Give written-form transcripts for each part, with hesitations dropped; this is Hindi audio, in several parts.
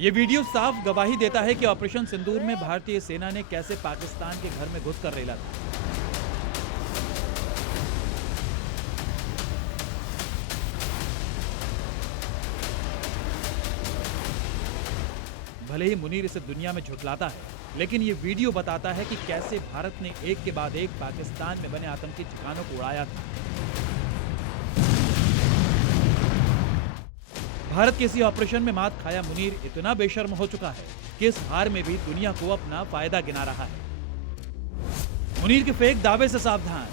ये वीडियो साफ गवाही देता है कि ऑपरेशन सिंदूर में भारतीय सेना ने कैसे पाकिस्तान के घर में घुसकर रेला था। भले ही मुनीर इसे दुनिया में झुठलाता है, लेकिन ये वीडियो बताता है कि कैसे भारत ने एक के बाद एक पाकिस्तान में बने आतंकी ठिकानों को उड़ाया था। भारत के इसी ऑपरेशन में मात खाया मुनीर इतना बेशर्म हो चुका है कि इस हार में भी दुनिया को अपना फायदा गिना रहा है। मुनीर के फेक दावे से सावधान,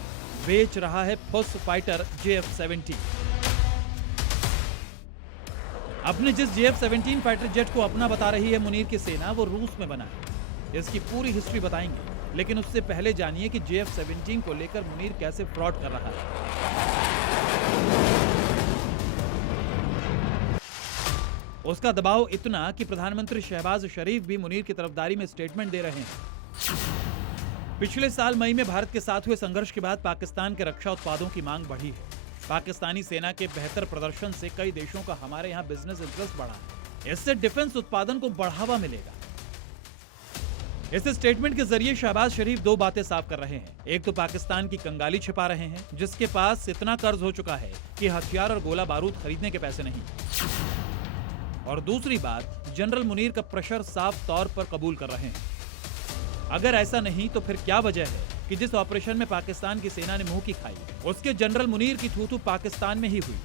बेच रहा है फुस फाइटर JF-17। अपने जिस JF-17 फाइटर जेट को अपना बता रही है मुनीर की सेना, वो रूस में बना है। इसकी पूरी हिस्ट्री बताएंगे, लेकिन उससे पहले जानिए कि JF-17 को लेकर मुनीर कैसे फ्रॉड कर रहा है। उसका दबाव इतना कि प्रधानमंत्री शहबाज शरीफ भी मुनीर की तरफदारी में स्टेटमेंट दे रहे हैं। पिछले साल मई में भारत के साथ हुए संघर्ष के बाद पाकिस्तान के रक्षा उत्पादों की मांग बढ़ी है। पाकिस्तानी सेना के बेहतर प्रदर्शन से कई देशों का हमारे यहाँ बिजनेस इंटरेस्ट बढ़ा है। इससे डिफेंस उत्पादन को बढ़ावा मिलेगा। इस स्टेटमेंट के जरिए शहबाज शरीफ दो बातें साफ कर रहे हैं। एक तो पाकिस्तान की कंगाली छिपा रहे हैं, जिसके पास इतना कर्ज हो चुका है कि हथियार और गोला बारूद खरीदने के पैसे नहीं। और दूसरी बात, जनरल मुनीर का प्रेशर साफ तौर पर कबूल कर रहे हैं। अगर ऐसा नहीं तो फिर क्या वजह है कि जिस ऑपरेशन में पाकिस्तान की सेना ने मुंह की खाई, उसके जनरल मुनीर की थू-थू पाकिस्तान में ही हुई।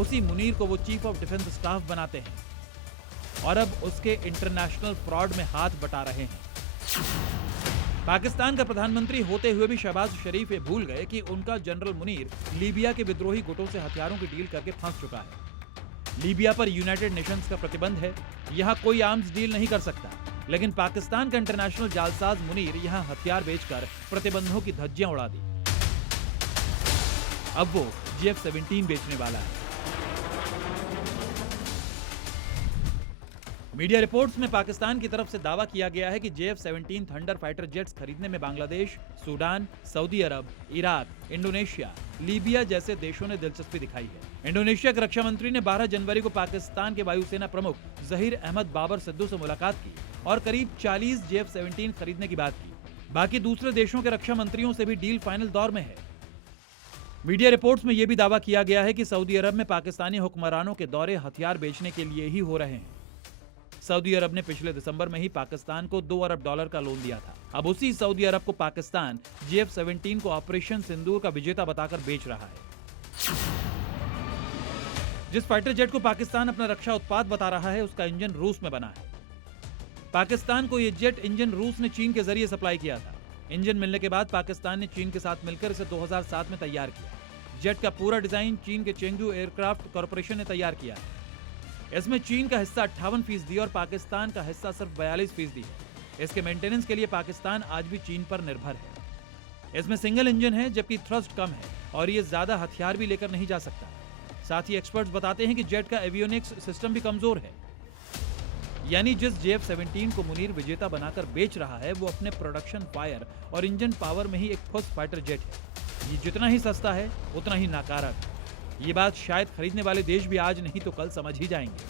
उसी मुनीर को वो चीफ ऑफ डिफेंस स्टाफ बनाते हैं और अब उसके इंटरनेशनल फ्रॉड में हाथ बटा रहे हैं। पाकिस्तान का प्रधानमंत्री होते हुए भी शहबाज शरीफ ये भूल गए कि उनका जनरल मुनीर लीबिया के विद्रोही गुटों से हथियारों की डील करके फंस चुका है। लीबिया पर यूनाइटेड नेशंस का प्रतिबंध है, यहां कोई आर्म्स डील नहीं कर सकता। लेकिन पाकिस्तान का इंटरनेशनल जालसाज मुनीर यहां हथियार बेचकर प्रतिबंधों की धज्जियां उड़ा दी। अब वो JF-17 बेचने वाला है। मीडिया रिपोर्ट्स में पाकिस्तान की तरफ से दावा किया गया है कि JF-17 थंडर फाइटर जेट्स खरीदने में बांग्लादेश, सूडान, सऊदी अरब, इराक, इंडोनेशिया, लीबिया जैसे देशों ने दिलचस्पी दिखाई है। इंडोनेशिया के रक्षा मंत्री ने 12 जनवरी को पाकिस्तान के वायुसेना प्रमुख जहीर अहमद बाबर सिद्दू से मुलाकात की और करीब 40 JF-17 खरीदने की बात की। बाकी दूसरे देशों के रक्षा मंत्रियों से भी डील फाइनल दौर में है। मीडिया रिपोर्ट्स में यह भी दावा किया गया है कि सऊदी अरब में पाकिस्तानी हुक्मरानों के दौरे हथियार बेचने के लिए ही हो रहे हैं। सऊदी अरब ने पिछले दिसंबर में ही पाकिस्तान को $2 अरब का लोन दिया था। अब उसी सऊदी अरब को पाकिस्तान JF-17 को ऑपरेशन सिंदूर का विजेता बताकर बेच रहा है। जिस फाइटर जेट को पाकिस्तान अपना रक्षा उत्पाद बता रहा है, उसका इंजन रूस में बना है। पाकिस्तान को यह जेट इंजन रूस ने चीन के जरिए सप्लाई किया था। इंजन मिलने के बाद पाकिस्तान ने चीन के साथ मिलकर इसे 2007 में तैयार किया। जेट का पूरा डिजाइन चीन के चेंगडू एयरक्राफ्ट कॉरपोरेशन ने तैयार किया है। इसमें चीन का हिस्सा 58% और पाकिस्तान का हिस्सा सिर्फ 42% है। इसके मेंटेनेंस के लिए पाकिस्तान आज भी चीन पर निर्भर है। इसमें सिंगल इंजन है, जबकि थ्रस्ट कम है और ये ज्यादा हथियार भी लेकर नहीं जा सकता। साथ ही एक्सपर्ट्स बताते हैं कि जेट का एवियोनिक्स सिस्टम भी कमजोर है। यानी जिस JF-17 को मुनीर विजेता बनाकर बेच रहा है, वो अपने प्रोडक्शन फायर और इंजन पावर में ही एक फुस फाइटर जेट है। ये जितना ही सस्ता है, उतना ही नाकारक। ये बात शायद खरीदने वाले देश भी आज नहीं तो कल समझ ही जाएंगे।